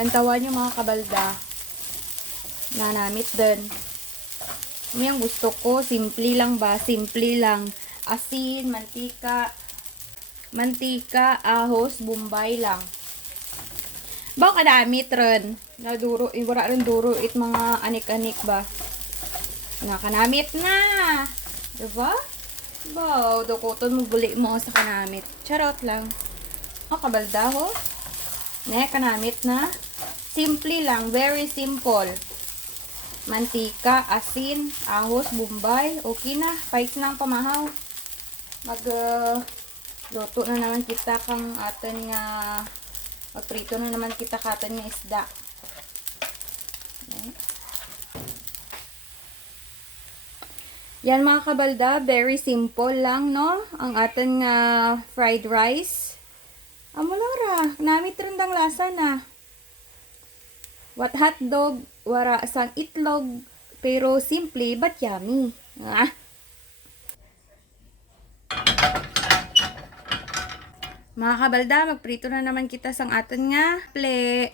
Lantawan yung mga kabalda. Nanamit din. Ano yung gusto ko? Simple lang ba? Simple lang. Asin, mantika, ahos, bombay lang. Baw kadamit rin. Naduro, wala rin duro it mga anik-anik ba? Nakanamit na. Diba? Baw, dukuton mo buli mo sa kanamit. Charot lang. O, kabalda ho. Ne, kanamit na. Simple lang. Very simple. Mantika, asin, ahos, bombay. Okay na. Pais na ang pamahaw. Luto na naman kita kang atin nga magprito na naman kita katan nga isda. Yan mga kabalda, very simple lang no ang atin nga fried rice. Amo lang ra, namit rundang lasa na. What hotdog, wara sang itlog, pero simple but yummy. Ah. Mga kabalda, magprito na naman kita sang aton nga ple.